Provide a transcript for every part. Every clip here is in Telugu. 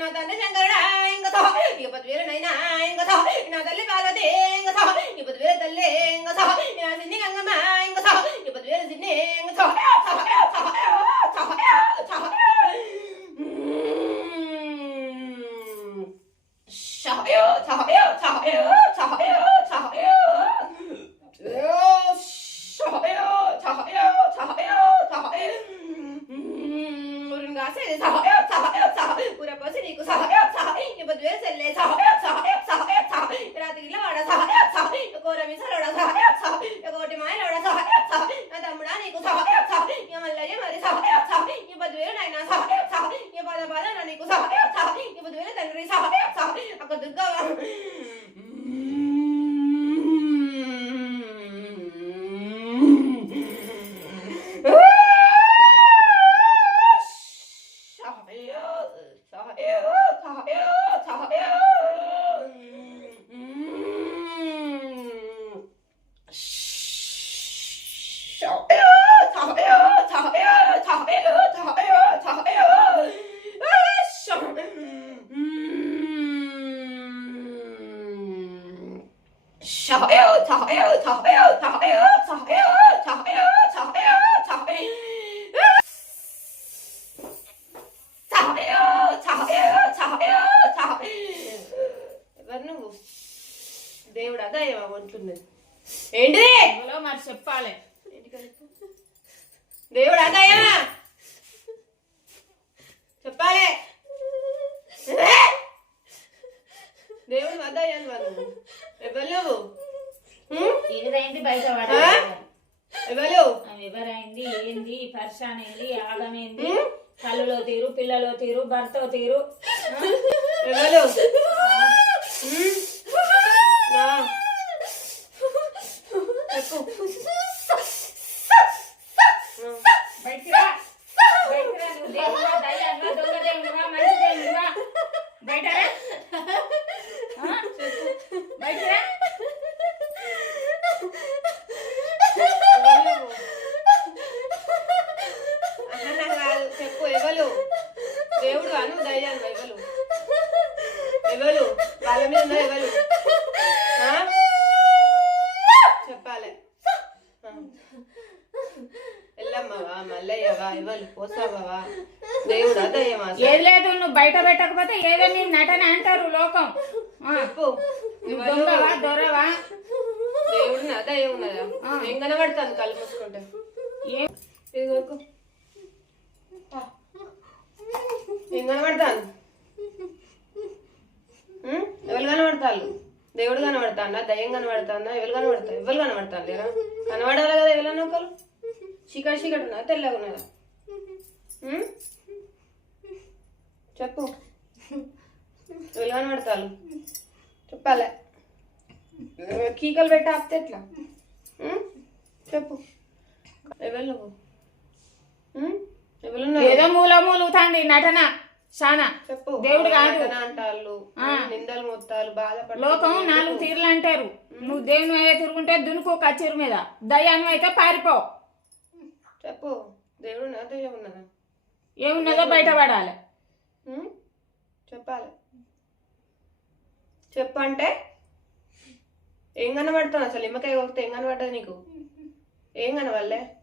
నా తండ్రి శంకరుడా ఇంకతో నీ పదివేలు నైనా ఇంకతో నా తల్లి పార్వతి ఇంకతో నీ పదివేలు తల్లి ఇంకతో నా సిన్ని గంగమ్మ ఇంకతో నీ పదివేలు సిన్ని ఇంకతో ले सह सह सह सह రాత్రిలోడ సహ సహ కోర మిసలోడ సహ సహ కోటి మాయలోడ సహ సహ నా తమ్ముడా నీకు సహ సహ ఈ మల్లయ్య మరి సహ సహ ఈ పదివేలు నాయన సహ సహ ఈ పద పద నా నీకు సహ సహ ఈ పదివేలు తండ్రి సహ సహ అక్క దుర్గ 小哎呀，草哎呀，草哎呀，草哎呀，草哎呀，草哎呀，啊小，嗯，小哎呀，草哎呀，草哎呀，草哎呀，草哎呀，草哎呀，草哎呀，草哎。దేవుడు అదే ఏమో కొంటున్నది ఏంటిది మరి చెప్పాలి దేవుడు అదాయా చెప్పాలి. దేవుడు అదాయాలి వాళ్ళు ఎవరు? ఏదైంది బయట ఎవరు ఎవరైంది ఏంది పరిశాన్ ఏంది ఆగమేంది? కళ్ళలో తీరు పిల్లలో తీరు భర్త తీరు. ఎవరు. చెప్పు హ్మ్. బయటికి రా బయటికి రా నువ్వు దేవుడా దయ్యాలుగా దొంగ దేవుడుగా మంచి దేవుడుగా బయట రా ఆ? బయటికి రా ఎవరు నువ్వు? అట్లా కాదు చెప్పు ఎవరు దేవుడు అను దయ్యాలు ఎవరు ఎవరు వాళ్ళ మీద ఉన్నారు ఎవరు ఆ? చెప్పాలి ఆ. ఎల్లమ్మవా మల్లయ్యవా పోసావా దేవుడా? ఏది లేదు నువ్వు బయట పెట్టకపోతే ఏదో నీ నటన అంటారు లోకం. ఆ. చెప్పు. నువ్వు ఎవరు? దొంగవా దొరవా? ఉన్నదా? కనబడతాను కళ్ళు మూసుకుంటే? ఏం? ఇది కొరకు ఏం కనబడతాను ఉం? ఎవరు కనబడతారు దేవుడు కనబడతాడా? దయ్యం కనబడతాడా? ఎవరు కనబడతా ఎవరు కనబడతాను కనబడాలి కదా ఎవరన్నా ఒకరు? చీకటి చీకటి ఉన్నదా? తెల్లగా ఉన్నదా? చెప్పు. ఎవరు కనబడతారు చెప్పాలి కీకలు పెట్టి ఆపితే ఎట్లా? చెప్పు. ఎవరు ఏదో మూల మూలుగుతాంది నటన శానా. చెప్పు. దేవుడు కాదు. అంటాళ్ళు నిందలు మొత్తాలు బాధపడ లోకం నాలుగు తీర్లు అంటారు. నువ్వు దేవుని మీద తిరుగుంటే దునుకో కచ్చిరి మీద. దయ్యాన్ని అయితే పారిపో. చెప్పు. దేవుడు నా దయ్యం ఉన్నదా? ఏమున్నదో బయటపడాలి ఉం? చెప్పాలి. చెప్పంటే? ఏం కనబడతాను అసలు? నిమ్మకాయ కొడితే ఏం కనబడ్డది నీకు? ఏం కనబడలే?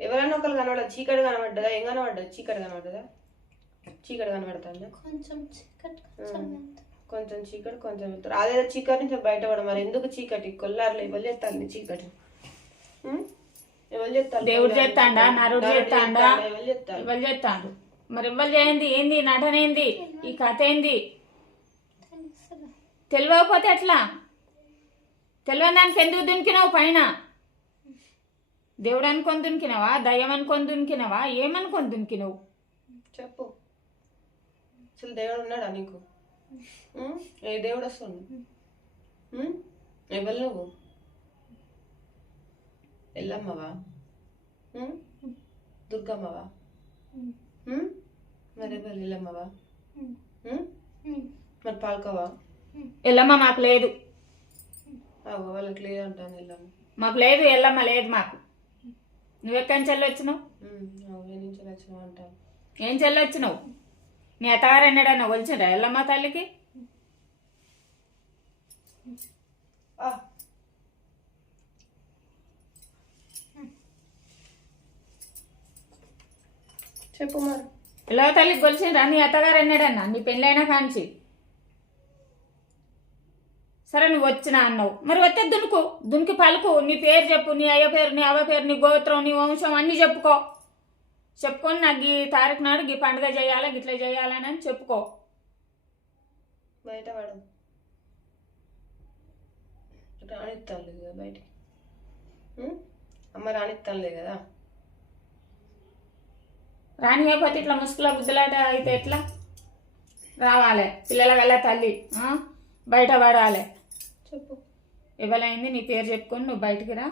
ఎవరైనా ఒకరు కనబడదు చీకటి కనబడ్డదా? ఏం కనబడ్డది? చీకటి కనబడ్డదా? చీకటి కనబడుతుందా? కొంచెం చీకటి కొంచెం చీకటి కొంచెం వెళ్తారు అదే చీకటి నుంచి బయటపడ మరి ఎందుకు చీకటి? కొల్లారులు చేస్తాను చీకటి. ఉం? దేవుడు చేస్తాడా? నరుడు చేస్తాడా? ఎవరు ఎవరు చేస్తాడు మరి ఎవరు చేయండి? ఏంది? నటన ఏంది ఈ కథ ఏంది? తెలియకపోతే ఎట్లా? తెలియని దానికి ఎందుకు దునికినావు పైన? దేవుడు అనుకొని దునికినావా? దయ్యం అనుకొని దునికినావా? ఏమనుకొని దునికినావు? చెప్పు. అసలు దేవుడు ఉన్నాడా నీకు? ఏ దేవుడు వస్తుంది? ఎవరు నువ్వు ఎల్లమ్మవా దుర్గమ్మవా మరి ఎల్లమ్మవా మరి పాల్కవా ఎల్లమ్మ మాకు లేదు వాళ్ళకి లేదు అంటాను ఎల్లమ్మ మాకు లేదు ఎల్లమ్మ లేదు మాకు నువ్వు ఎక్కడి నుంచి వెళ్ళొచ్చినావు వచ్చినావు అంటాను ఏం చెల్లొచ్చినావు నీ అతగారన్నాడన్నా కొలిచిండ్రా ఎల్లమ్మ తల్లికి చెప్పు మరి. ఎల్లమ్మ తల్లికి గొలిచిండ్రా నీ అత్తగారు ఎన్నడన్నా? నీ పెళ్ళైనా కాంచి. సరే నువ్వు వచ్చినా అన్నావు. మరి వస్తే దునుకు. దునికి పలుకు. నీ పేరు చెప్పు నీ అయ్య పేరు నీ అవ్వ పేరు నీ గోత్రం నీ వంశం అన్నీ చెప్పుకో. చెప్పుకొని నాకు ఈ తారీఖు నాడు ఈ పండుగ చేయాలి గిట్లా చేయాలని అని చెప్పుకో. బయట పడు. రానిస్తాను లేదు కదా బయటికి? అమ్మ రానిస్తాను లేదు కదా? రానియకపోతే ఇట్లా ముసుగుల బుద్ధులాట అయితే ఎట్లా? రావాలి. పిల్లల వల్ల తల్లి? బయట పడాలి. చెప్పు. ఎవరైంది నీ పేరు చెప్పుకొని నువ్వు బయటికి రా.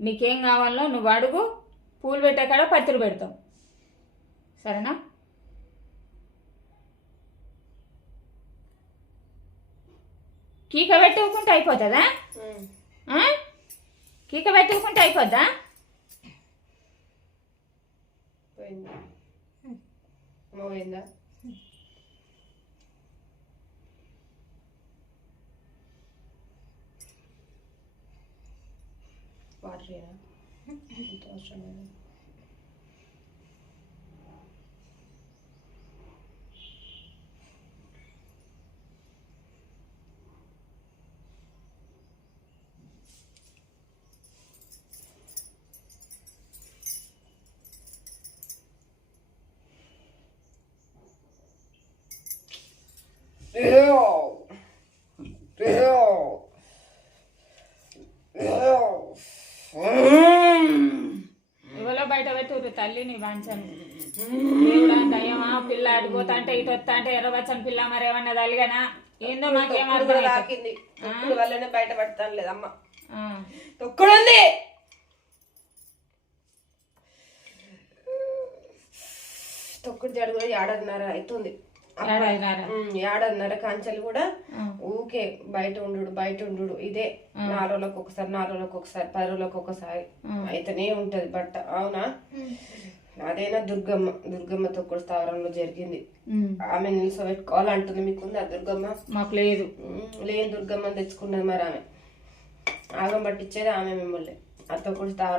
నీకేం కావాలో నువ్వు అడుగు. పూలు పెట్టే కాడ పత్తిరి పెడతాం. సరేనా? కీక పెట్టుకుంటే అయిపోతుందా? కీక పెట్టుకుంటే అయిపోద్దా? Ama o yönden. Var ya. Ondan sonra. ఎవరో బయట పెట్టుర్రు తల్లి నీ వాంచను దేవుడా దయ్యమా పిల్ల అడిపోతా అంటే ఇటు వస్తా అంటే ఎర్రవచ్చని పిల్ల మరేమన్నా తల్లిగానా? ఏందో మాకేం తొక్కుడు అర్థం. తాకింది. తొక్కుడు వల్లనే బయట పడతాను లేదు అమ్మ. ఆ. తొక్కుడు ఉంది! తొక్కుడు జడు కూడా ఏడాదిన్నర అవుతుంది. ఏడాదిన్నర కంచెలు కూడా. ఊకే బయట ఉండు బయట ఉండు ఇదే నాలుగు రోజులకు ఒకసారి నాలుగు రోజులకు ఒకసారి పది రోజులకు ఒకసారి అయితేనే ఉంటది. బట్ట అవునా? అదేనా దుర్గమ్మ దుర్గమ్మ తొక్కుడు స్థావరంలో జరిగింది. ఆమె నిల్చోబెట్టుకోవాలంటుంది మీకుంది ఆ దుర్గమ్మ? మాకు లేదు. లేని దుర్గమ్మని తెచ్చుకున్నది మరి ఆమె. ఆగం పట్టించేది ఆమె మిమ్మల్ని. ఆ తొక్కుడు స్థావరం